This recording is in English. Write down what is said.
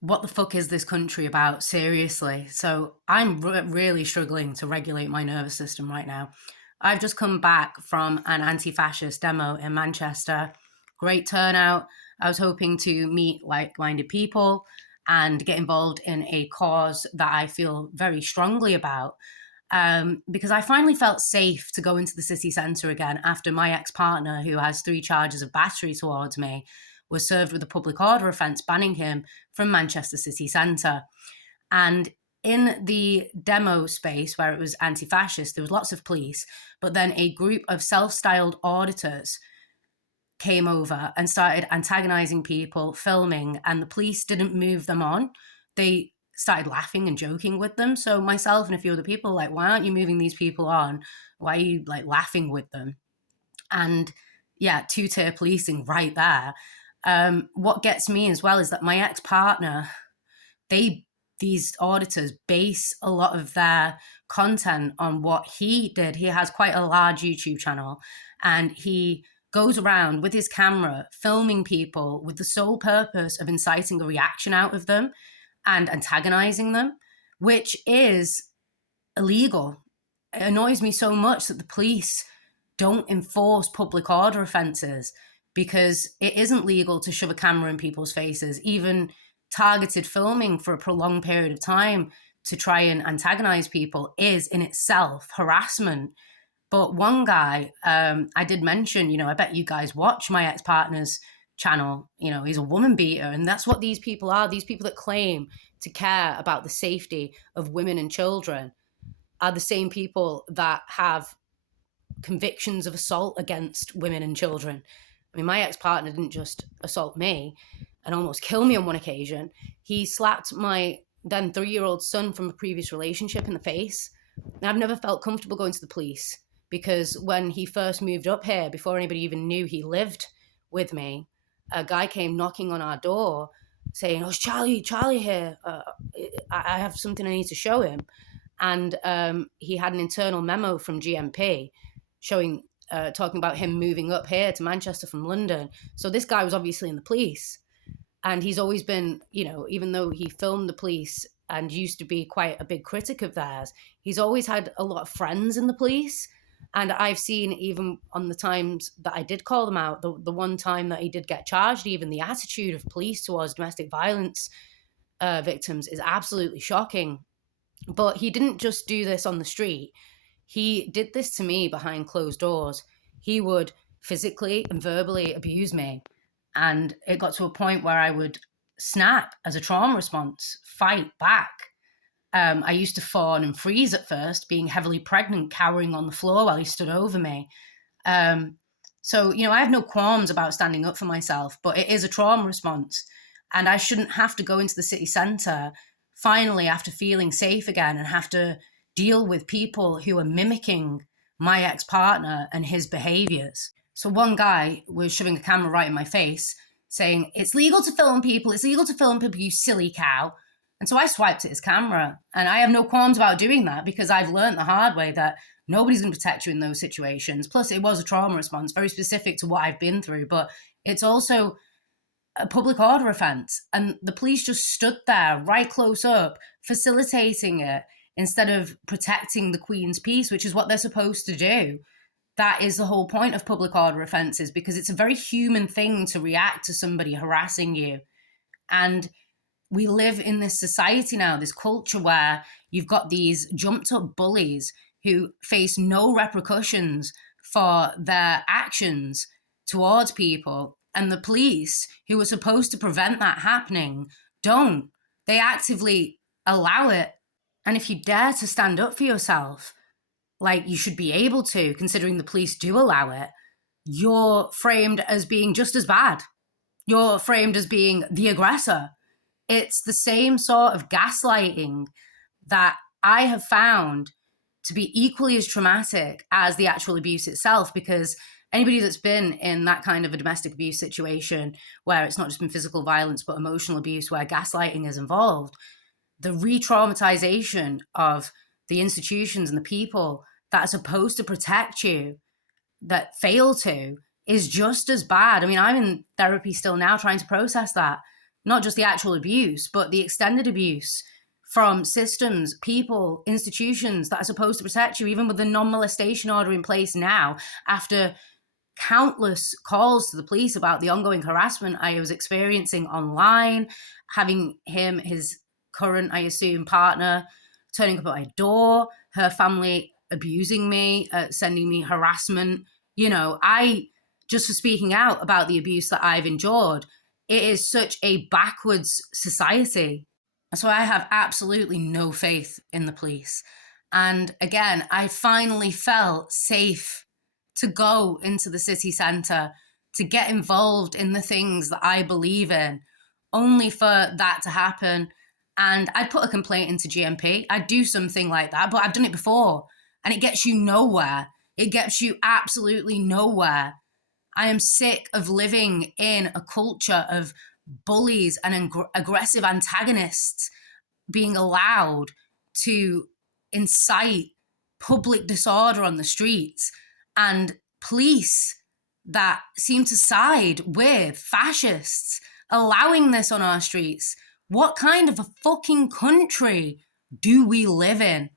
what the fuck is this country about? Seriously. So I'm really struggling to regulate my nervous system right now. I've just come back from an anti fascist demo in Manchester. Great turnout. I was hoping to meet like minded people and get involved in a cause that I feel very strongly about. Because I finally felt safe to go into the city centre again after my ex partner, who has 3 charges of battery towards me, was served with a public order offence banning him from Manchester city centre. And in the demo space where it was anti fascist, there was lots of police, but then a group of self styled auditors came over and started antagonizing people, filming, and the police didn't move them on. They started laughing and joking with them. So myself and a few other people were like, why aren't you moving these people on? Why are you like laughing with them? And yeah, two-tier policing right there. What gets me as well is that my ex-partner, these auditors base a lot of their content on what he did. He has quite a large YouTube channel, and he goes around with his camera filming people with the sole purpose of inciting a reaction out of them and antagonizing them, which is illegal. It annoys me so much that the police don't enforce public order offences, because it isn't legal to shove a camera in people's faces. Even targeted filming for a prolonged period of time to try and antagonize people is in itself harassment. But one guy, I did mention, I bet you guys watch my ex-partner's channel. He's a woman beater. And that's what these people are. These people that claim to care about the safety of women and children are the same people that have convictions of assault against women and children. I mean, my ex-partner didn't just assault me and almost kill me on one occasion. He slapped my then 3-year-old son from a previous relationship in the face. And I've never felt comfortable going to the police, because when he first moved up here, before anybody even knew he lived with me, a guy came knocking on our door saying, "Oh, it's Charlie here. I have something I need to show him." And he had an internal memo from GMP showing, talking about him moving up here to Manchester from London. So this guy was obviously in the police. And he's always been, even though he filmed the police and used to be quite a big critic of theirs, he's always had a lot of friends in the police. And I've seen, even on the times that I did call them out, the one time that he did get charged, even the attitude of police towards domestic violence victims is absolutely shocking. But he didn't just do this on the street. He did this to me behind closed doors. He would physically and verbally abuse me. And it got to a point where I would snap as a trauma response, fight back. I used to fawn and freeze at first, being heavily pregnant, cowering on the floor while he stood over me. So, I have no qualms about standing up for myself, but it is a trauma response. And I shouldn't have to go into the city centre finally after feeling safe again and have to deal with people who are mimicking my ex-partner and his behaviours. So one guy was shoving a camera right in my face saying, "It's legal to film people. It's legal to film people, you silly cow." And so I swiped at his camera. And I have no qualms about doing that, because I've learned the hard way that nobody's going to protect you in those situations. Plus, it was a trauma response, very specific to what I've been through. But it's also a public order offence. And the police just stood there right close up, facilitating it instead of protecting the Queen's peace, which is what they're supposed to do. That is the whole point of public order offences, because it's a very human thing to react to somebody harassing you. And we live in this society now, this culture where you've got these jumped up bullies who face no repercussions for their actions towards people. And the police, who are supposed to prevent that happening, don't. They actively allow it. And if you dare to stand up for yourself, like you should be able to, considering the police do allow it, you're framed as being just as bad. You're framed as being the aggressor. It's the same sort of gaslighting that I have found to be equally as traumatic as the actual abuse itself, because anybody that's been in that kind of a domestic abuse situation where it's not just been physical violence but emotional abuse where gaslighting is involved, the re-traumatization of the institutions and the people that are supposed to protect you that fail to is just as bad. I mean, I'm in therapy still now trying to process that. not just the actual abuse, but the extended abuse from systems, people, institutions that are supposed to protect you, even with the non-molestation order in place now, after countless calls to the police about the ongoing harassment I was experiencing online, having his current, I assume, partner turning up at my door, her family abusing me, sending me harassment. I, just for speaking out about the abuse that I've endured, it is such a backwards society. So I have absolutely no faith in the police. And again, I finally felt safe to go into the city centre, to get involved in the things that I believe in, only for that to happen. And I'd put a complaint into GMP. I'd do something like that, but I've done it before and it gets you nowhere. It gets you absolutely nowhere. I am sick of living in a culture of bullies and aggressive antagonists being allowed to incite public disorder on the streets, and police that seem to side with fascists allowing this on our streets. What kind of a fucking country do we live in?